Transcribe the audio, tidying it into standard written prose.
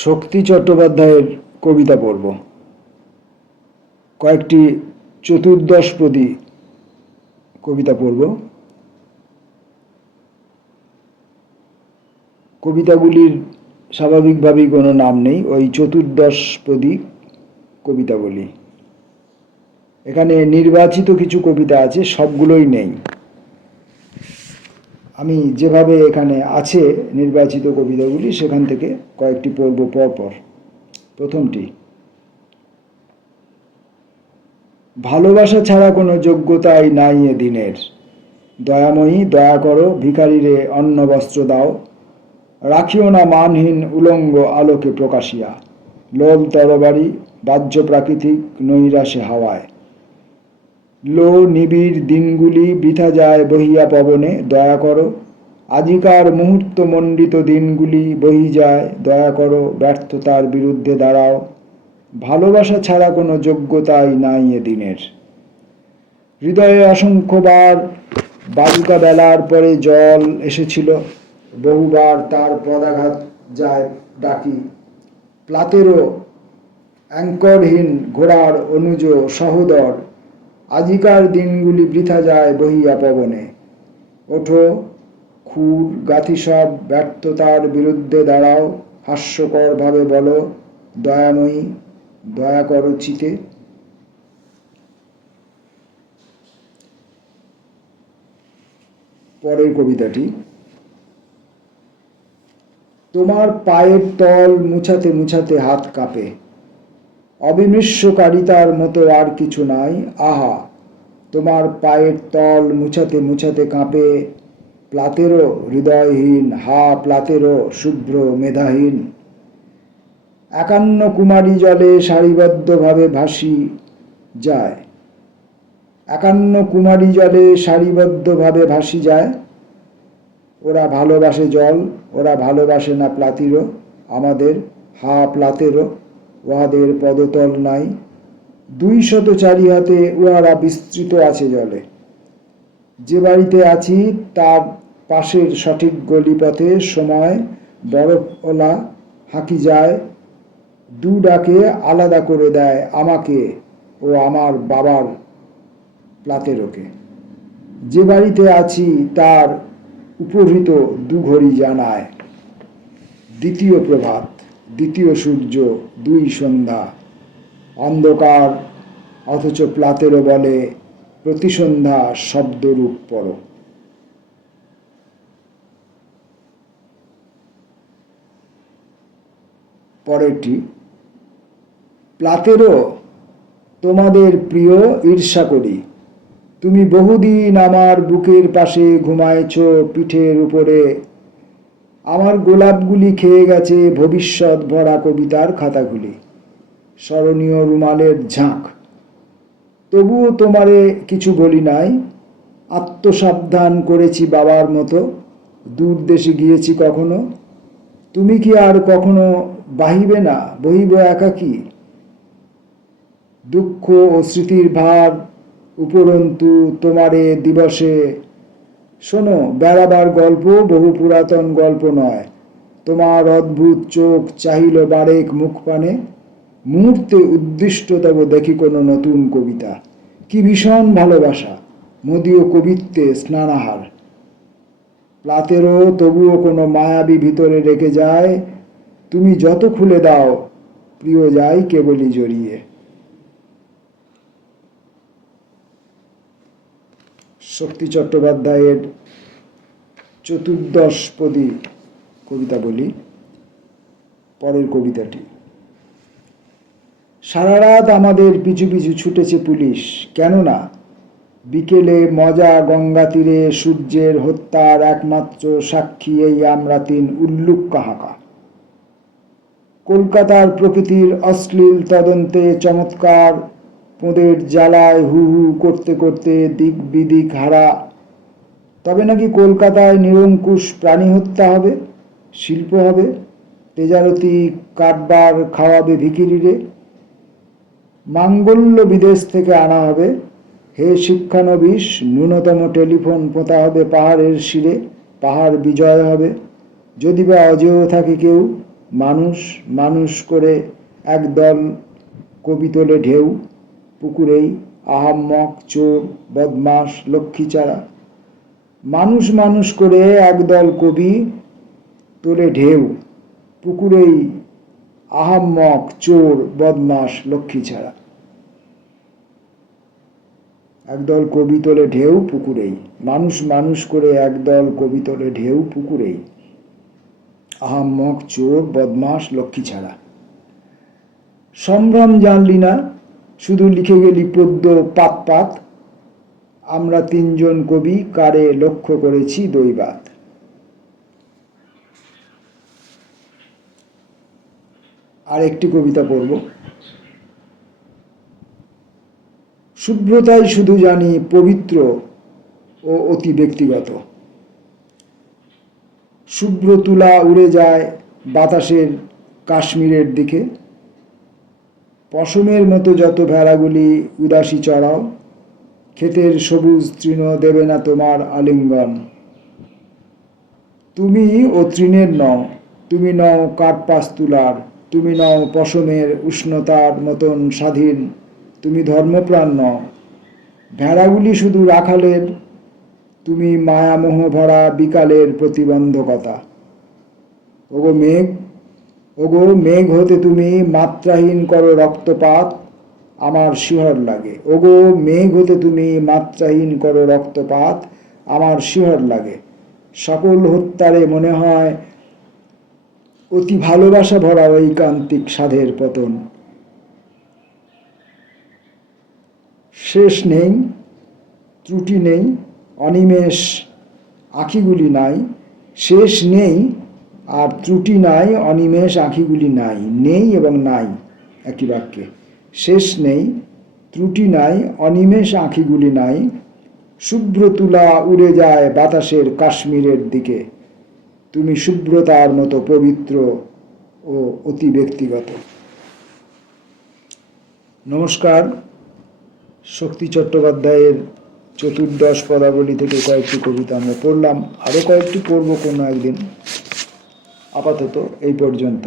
শক্তি চট্টোপাধ্যায়ের কবিতা পড়ব। কয়েকটি চতুর্দশপদী কবিতা পড়ব। কবিতাগুলির স্বাভাবিকভাবেই কোনো নাম নেই, ওই চতুর্দশপদী কবিতা বলি। এখানে নির্বাচিত কিছু কবিতা আছে, সবগুলোই নেই। আমি যেভাবে এখানে আছে নির্বাচিত কবিতাগুলি সেখান থেকে কয়েকটি পড়ব পরপর। প্রথমটি, ভালোবাসা ছাড়া কোনো যোগ্যতাই নাই এ দিনের, দয়াময়ী দয়া করো ভিখারিরে অন্ন বস্ত্র দাও, রাখিও না মানহীন উলঙ্গ আলোকে প্রকাশিয়া, লোভ তরবারি বাহ্য প্রাকৃতিক নৈরাশে হাওয়ায়, লো নিবিড় দিনগুলি বৃথা যায় বহিয়া পবনে, দয়া করো আজিকার মুহূর্ত মণ্ডিত দিনগুলি বহি যায়, দয়া করো ব্যর্থতার বিরুদ্ধে দাঁড়াও, ভালোবাসা ছাড়া কোনো যোগ্যতাই নাই এ দিনের। হৃদয়ে অসংখ্যবার বালুকা বেলার পরে জল এসেছিল, বহুবার তার পদাঘাত যায় ডাকি, প্লাতেরও অ্যাঙ্করহীন ঘোড়ার অনুজ সহোদর, আজিকার দিনগুলি বৃথা যায় বহিয়া পবনে, ওঠো খুর গাথি সব ব্যর্থতার বিরুদ্ধে দাঁড়াও, হাস্যকর ভাবে বলো দয়াময়ী দয়া করো চিতে। পরের কবিতাটি, তোমার পায়ের তল মুছাতে মুছাতে হাত কাঁপে, অবিমৃষ্যকারিতার মতো আর কিছু নাই, আহা তোমার পায়ের তল মুছাতে মুছাতে কাঁপে, প্লাতেরও হৃদয়হীন, হা প্লাতেরও শুভ্র মেধাহীন, একান্ন কুমারী জলে সারিবদ্ধভাবে ভাসি যায়, একান্ন কুমারী জলে সারিবদ্ধভাবে ভাসি যায়, ওরা ভালোবাসে জল, ওরা ভালোবাসে না প্লাতিরও, আমাদের হা প্লাতেরও উহাদের পদতল নাই, 204 হাতে উহারা বিস্তৃত আছে জলে, যে বাড়িতে আছি তার পাশের সঠিক গলিপথে সময় বরফওয়ালা হাঁকি যায়, দু ডাকে আলাদা করে দেয় আমাকে ও আমার বাবার প্লাতেরোকে, যে বাড়িতে আছি তার উপহৃত দুঘড়ি জানায়, দ্বিতীয় প্রভাত দ্বিতীয় সূর্য 2 সন্ধ্যা, অন্ধকার অথচ প্লাতেরো বলে প্রতিসন্ধ্যা শব্দরূপ পড়ো। পরেরটি, প্লাতেরো তোমাদের প্রিয় ঈর্ষা করি, তুমি বহুদিন আমার বুকের পাশে ঘুমাইছ পিঠের উপরে, আমার গোলাপগুলি খেয়ে গেছে ভবিষ্যৎ ভরা কবিতার খাতাগুলি, স্মরণীয় রুমালের ঝাঁক, তবুও তোমারে কিছু বলি নাই, আত্মসাবধান করেছি বাবার মতো, দূর দেশে গিয়েছি কখনো, তুমি কি আর কখনো বাহিবে না বহিব একাকী, দুঃখ ও স্মৃতির ভার উপরন্তু তোমারে দিবসে, শোনো বেড়াবার গল্প বহু পুরাতন গল্প নয়, তোমার অদ্ভুত চোখ চাহিল বারেক মুখপানে, মুহূর্তে উদ্দিষ্ট তব দেখি কোনো নতুন কবিতা, কি ভীষণ ভালোবাসা মদীয় কবিত্বে স্নানাহার, প্লাতেরো তবুও কোনো মায়াবী ভিতরে রেখে যায়, তুমি যত খুলে দাও প্রিয় যায় কেবলই জড়িয়ে। শক্তি চট্টোপাধ্যায়ের চতুর্দশপদী কবিতা বলি। পরের কবিতাটি, সারা রাত আমাদের পিছু পিছু ছুটেছে পুলিশ, কেননা বিকেলে মজা গঙ্গা তীরে সূর্যের হত্যার একমাত্র সাক্ষী এই আমরা 3 উল্লুক কাহাকা, কলকাতার প্রকৃতির অশ্লীল তদন্তে চমৎকার পোঁদের জ্বালায় হু হু করতে করতে দিক বিদিক হারা, তবে নাকি কলকাতায় নিরঙ্কুশ প্রাণী হত্যা হবে, শিল্প হবে, তেজারতি কাটবার খাওয়াবে ভিখিরিরে, মাঙ্গল্য বিদেশ থেকে আনা হবে, হে শিক্ষানবিশ ন্যূনতম টেলিফোন পোঁতা হবে পাহাড়ের শিরে, পাহাড় বিজয় হবে, যদি বা অজেয় থাকে কেউ মানুষ মানুষ করে একদল কবি তোলে ঢেউ পুকুরেই, আহাম্মক, চোর, বদমাস, লক্ষ্মীছাড়া। মানুষ মানুষ করে একদল কবি তোলে ঢেউ পুকুরেই, আহাম্মক, চোর, বদমাস, লক্ষ্মীছাড়া। একদল কবি তোলে ঢেউ পুকুরেই, মানুষ মানুষ করে একদল কবি তোলে ঢেউ পুকুরেই, আহাম্মক, চোর, বদমাস, লক্ষ্মীছাড়া। সম্ভ্রম জানলি না, শুধু লিখে গেলি পদ্য পাত পাত। আমরা তিনজন কবি কারে লক্ষ্য করেছি দৈবাত। আর একটি কবিতা পড়ব। শুভ্রতাই শুধু জানি পবিত্র ও অতি ব্যক্তিগত। শুভ্র তুলা উড়ে যায় বাতাসের কাশ্মীরের দিকে। পশমের মতো যত ভেড়াগুলি উদাসী চড়াও, ক্ষেতের সবুজ তৃণ দেবে না তোমার আলিঙ্গন। তুমি ও তৃণের নও, তুমি নও কার্পাস তুলার, তুমি নও পশমের উষ্ণতার মতন স্বাধীন, তুমি ধর্মপ্রাণ নও। ভেড়াগুলি শুধু রাখালের, তুমি মায়ামোহ ভরা বিকালের প্রতিবন্ধকতা। ওগো মেঘ, ওগো মেঘ হতে তুমি মাত্রাহীন করো রক্তপাত, আমার শিহর লাগে। ওগো মেঘ হতে তুমি মাত্রাহীন করো রক্তপাত, আমার শিহর লাগে। সকল হত্যারে মনে হয় অতি ভালোবাসা ভরা ঐকান্তিক সাধের পতন। শেষ নেই, ত্রুটি নেই, অনিমেষ আঁখিগুলি নাই। শেষ নেই আর ত্রুটি নাই, অনিমেষ আঁখিগুলি নাই। নেই এবং নাই একই বাক্যে। শেষ নেই, ত্রুটি নাই, অনিমেষ আঁখিগুলি নাই। শুভ্র তুলা উড়ে যায় বাতাসের কাশ্মীরের দিকে। তুমি শুভ্রতার মতো পবিত্র ও অতি ব্যক্তিগত। নমস্কার। শক্তি চট্টোপাধ্যায়ের চতুর্দশ পদাবলী থেকে কয়েকটি কবিতা আমরা পড়লাম, আরও কয়েকটি পড়ব কোনো একদিন। আপাতত এই পর্যন্ত।